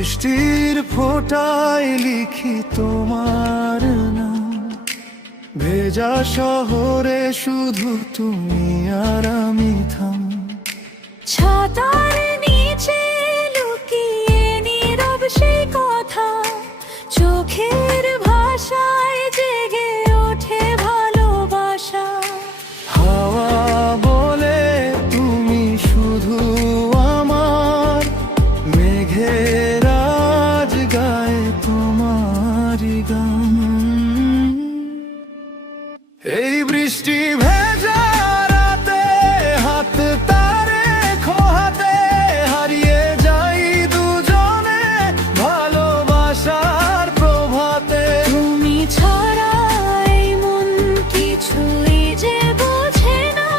বৃষ্টির ফোঁটায় লিখি তোমার নাম, ভেজা শহরে শুধু তুমি আর আমি থাম। ছাতার নিচে লুকিয়ে নীরব সেই কথা, চোখের ভাষায় জেগে ওঠে ভালোবাসা। হাওয়া বলে তুমি শুধু আমার, মেঘের আজ গায়ে তোমারই গান। এই বৃষ্টি ভেজা রাতে হাত তারে খোহাতে হারিয়ে যাই দুজনে ভালোবাসার প্রভাতে। তুমি ছাড়া এই মন কিছুই যে বোঝে না,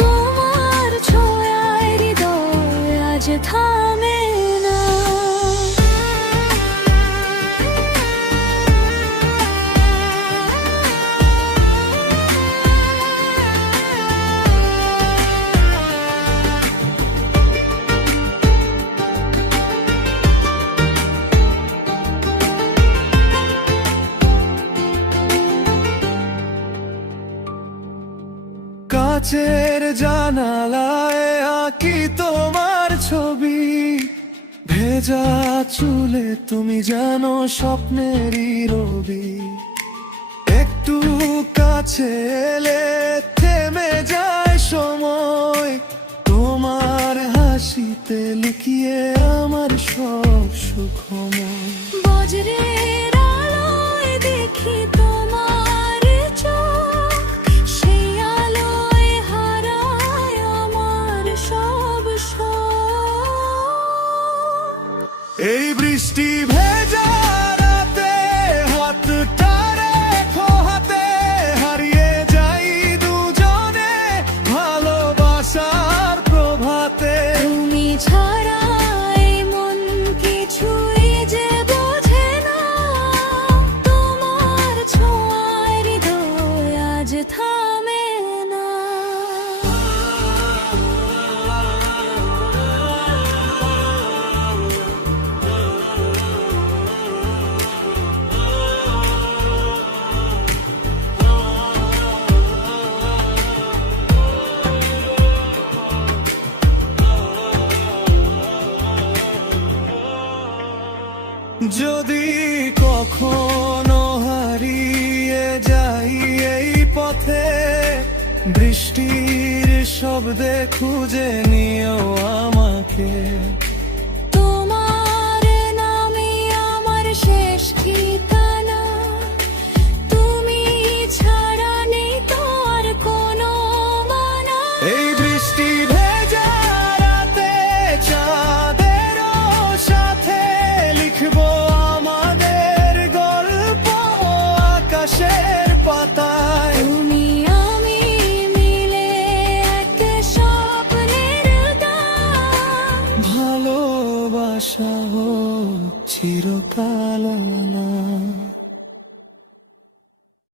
তোমার ছোঁয়ায় হৃদয় আজ থামে না। কাচের জানালায় আঁকি তোমার ছবি, ভেজা চুলে তুমি জানো স্বপ্নেরই রবি। একটু কাছে এলে থেমে যায় সময়, তোমার হাসিতে লুকিয়ে আমার সব সুখময়। বজ্রের আলোয় দেখি তোমার চোখ, সেই আলোয় হারায় আমার সব শোক। এই বৃষ্টি ভেজা রাতে হাত তারে খোহাতে হারিয়ে যাই দুজনে ভালোবাসার প্রভাতে। তুমি ছাড়া এই মন কিছুই যে বোঝে না, তোমার ছোঁয়ায় হৃদয় আজ থামে না। যদি কখনো হারিয়ে যাই এই পথে, বৃষ্টির শব্দে খুঁজে নিও আমাকে। তোমার নামে আমার শেষ ঠিকানা, তুমি ছাড়া নেই তো আর কোনো মানা। এই বৃষ্টি ভেজা রাতে চাঁদেরও সাথে লিখবো আমাদের গল্প আকাশের পাতায়।